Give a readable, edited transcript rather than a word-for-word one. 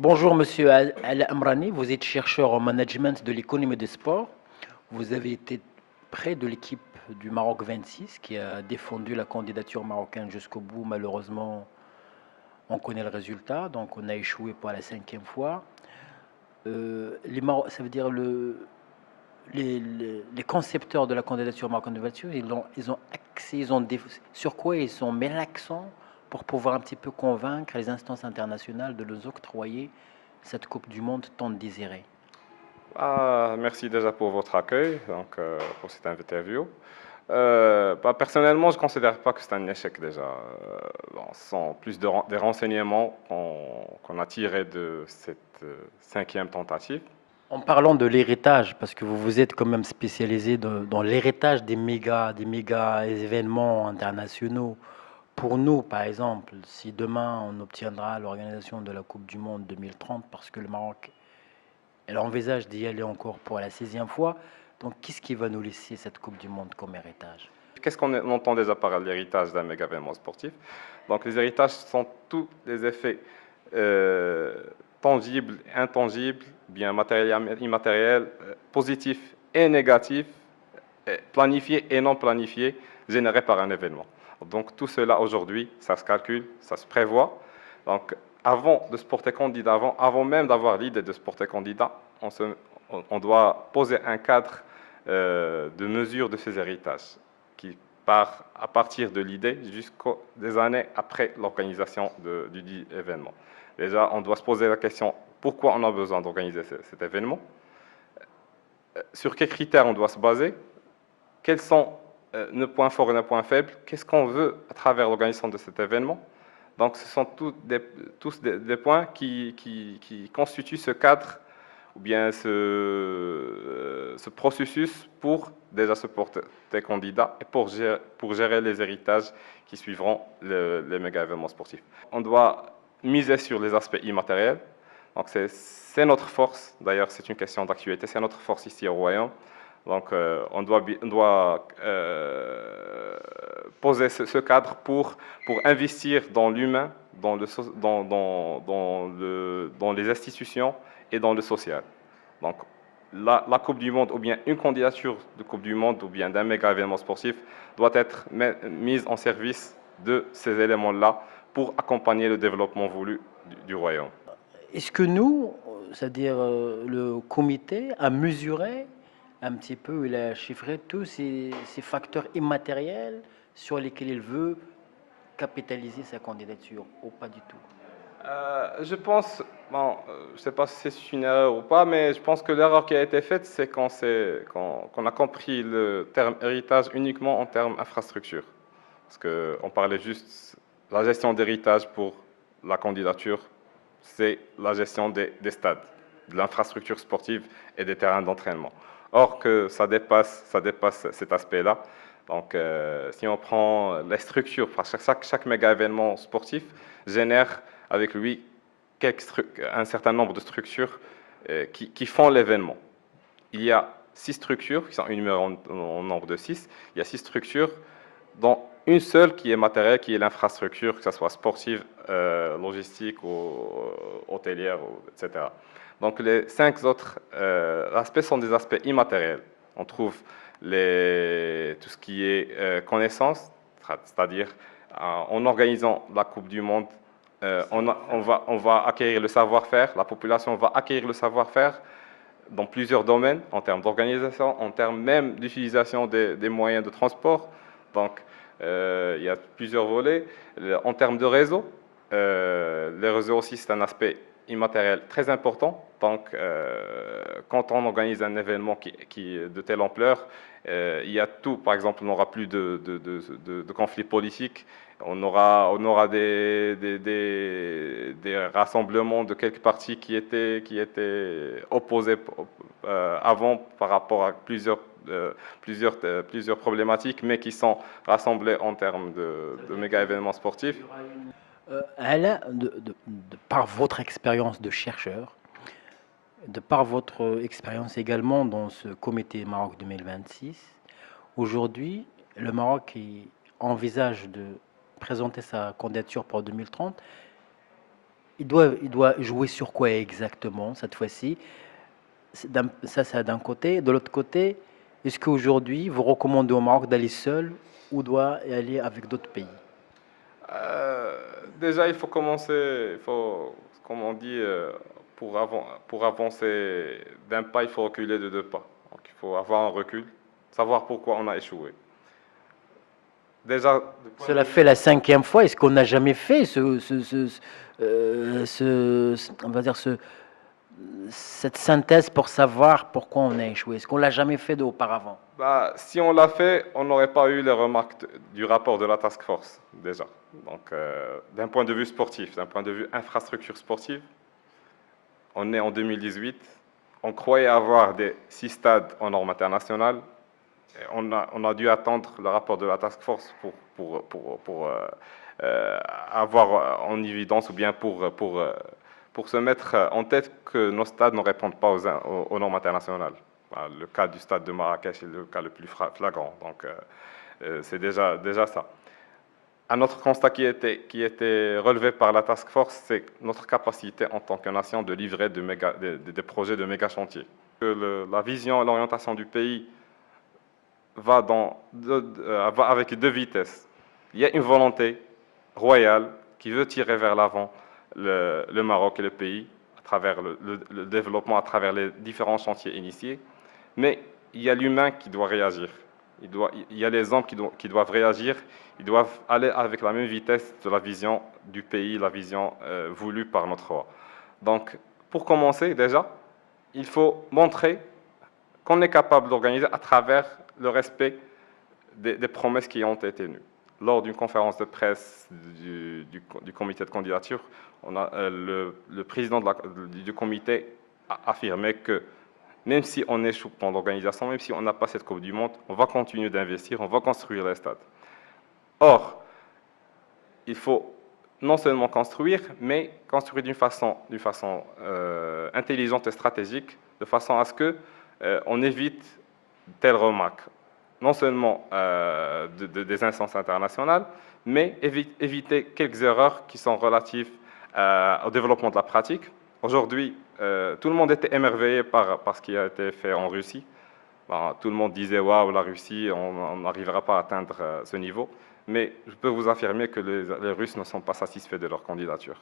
Bonjour Monsieur Al-Amrani, vous êtes chercheur en management de l'économie des sports. Vous avez été près de l'équipe du Maroc 26 qui a défendu la candidature marocaine jusqu'au bout. Malheureusement, on connaît le résultat, donc on a échoué pour la cinquième fois. Ça veut dire les concepteurs de la candidature marocaine de 26, ils ont axé, sur quoi ils ont mis l'accent pour pouvoir un petit peu convaincre les instances internationales de nous octroyer cette Coupe du Monde tant désirée. Merci déjà pour votre accueil, pour cette interview. Personnellement, je ne considère pas que c'est un échec déjà. Ce sont plus des renseignements qu'on a tirés de cette cinquième tentative. En parlant de l'héritage, parce que vous vous êtes quand même spécialisé dans l'héritage des méga événements internationaux. Pour nous, par exemple, si demain on obtiendra l'organisation de la Coupe du Monde 2030, parce que le Maroc, elle envisage d'y aller encore pour la 16e fois, donc qu'est-ce qui va nous laisser cette Coupe du Monde comme héritage? Qu'est-ce qu'on entend déjà par l'héritage d'un méga événement sportif? Donc, les héritages sont tous les effets euh, tangibles, intangibles, bien matériels, immatériels, positifs et négatifs, planifiés et non planifiés, générés par un événement. Donc, tout cela aujourd'hui, ça se calcule, ça se prévoit. Donc, avant de se porter candidat, avant même d'avoir l'idée de se porter candidat, on doit poser un cadre de mesure de ces héritages qui part à partir de l'idée jusqu'aux des années après l'organisation du dit événement. Déjà, on doit se poser la question pourquoi on a besoin d'organiser cet événement, sur quels critères on doit se baser, quels sont nos points forts et nos points faibles, qu'est-ce qu'on veut à travers l'organisation de cet événement. Donc, ce sont tous des points qui constituent ce cadre ou bien ce processus pour déjà se porter candidat et pour gérer les héritages qui suivront les méga événements sportifs. On doit miser sur les aspects immatériels. Donc c'est notre force, d'ailleurs c'est une question d'actualité, c'est notre force ici au Royaume. Donc on doit poser ce cadre pour investir dans l'humain, dans les institutions et dans le social. Donc, la Coupe du Monde, ou bien une candidature de Coupe du Monde, ou bien d'un méga événement sportif, doit être mise en service de ces éléments-là pour accompagner le développement voulu du Royaume. Est-ce que nous, c'est-à-dire le comité, a mesuré un petit peu, il a chiffré tous ces facteurs immatériels sur lesquels il veut capitaliser sa candidature ou pas du tout? Je pense, bon, je ne sais pas si c'est une erreur ou pas, mais je pense que l'erreur qui a été faite, c'est qu'on a compris le terme héritage uniquement en termes infrastructure. Parce qu'on parlait juste la gestion d'héritage pour la candidature, c'est la gestion des stades, de l'infrastructure sportive et des terrains d'entraînement. Or que ça dépasse cet aspect-là. Donc, si on prend les structures, chaque méga événement sportif génère avec lui un certain nombre de structures qui font l'événement. Il y a 6 structures qui sont énumérées en nombre de 6. Il y a 6 structures, dont une seule qui est matérielle, qui est l'infrastructure, que ce soit sportive, logistique ou hôtelière, etc. Donc les 5 autres aspects sont des aspects immatériels. On trouve tout ce qui est connaissance, c'est-à-dire en organisant la Coupe du Monde, on va acquérir le savoir-faire, la population va acquérir le savoir-faire dans plusieurs domaines, en termes d'organisation, en termes même d'utilisation des moyens de transport. Donc, il y a plusieurs volets. En termes de réseau, les réseaux aussi, c'est un aspect immatériel très important. Donc, quand on organise un événement qui est de telle ampleur, il y a tout. Par exemple, on n'aura plus de conflits politiques. On aura des rassemblements de quelques partis qui étaient opposés avant par rapport à plusieurs problématiques, mais qui sont rassemblés en termes de méga événements sportifs. Alain, par votre expérience de chercheur, de par votre expérience également dans ce comité Maroc 2026, aujourd'hui, le Maroc envisage de présenter sa candidature pour 2030. il doit jouer sur quoi exactement cette fois-ci? Ça, c'est d'un côté. De l'autre côté, est-ce qu'aujourd'hui, vous recommandez au Maroc d'aller seul ou doit y aller avec d'autres pays? Déjà, il faut commencer, il faut, comme on dit, pour avancer d'un pas, il faut reculer de deux pas. Donc, il faut avoir un recul, savoir pourquoi on a échoué. Déjà, du point de Cela vue fait la cinquième fois. Est-ce qu'on n'a jamais fait on va dire cette synthèse pour savoir pourquoi on a échoué? Est-ce qu'on l'a jamais fait auparavant? bah, si on l'a fait, on n'aurait pas eu les remarques du rapport de la task force, déjà. Donc, d'un point de vue sportif, d'un point de vue infrastructure sportive, on est en 2018. On croyait avoir des 6 stades en normes internationales. On a dû attendre le rapport de la task force pour avoir en évidence ou bien pour se mettre en tête que nos stades ne répondent pas aux normes internationales. Le cas du stade de Marrakech est le cas le plus flagrant. Donc, c'est déjà ça. Un autre constat qui était relevé par la task force, c'est notre capacité en tant que nation de livrer des projets de méga chantiers. La vision et l'orientation du pays va avec deux vitesses. Il y a une volonté royale qui veut tirer vers l'avant le Maroc et le pays à travers le développement, à travers les différents chantiers initiés, mais il y a l'humain qui doit réagir. Il y a les hommes qui doivent réagir, ils doivent aller avec la même vitesse de la vision du pays, la vision voulue par notre roi. Donc, pour commencer, déjà, il faut montrer qu'on est capable d'organiser à travers le respect des promesses qui ont été tenues. Lors d'une conférence de presse du comité de candidature, le président du comité a affirmé que même si on échoue dans l'organisation, même si on n'a pas cette Coupe du Monde, on va continuer d'investir, on va construire les stades. Or, il faut non seulement construire, mais construire d'une façon intelligente et stratégique, de façon à ce qu'on évite telles remarques, non seulement des instances internationales, mais éviter quelques erreurs qui sont relatives au développement de la pratique. Aujourd'hui, tout le monde était émerveillé par ce qui a été fait en Russie. Bon, tout le monde disait waouh, la Russie, on n'arrivera pas à atteindre ce niveau. Mais je peux vous affirmer que les Russes ne sont pas satisfaits de leur candidature.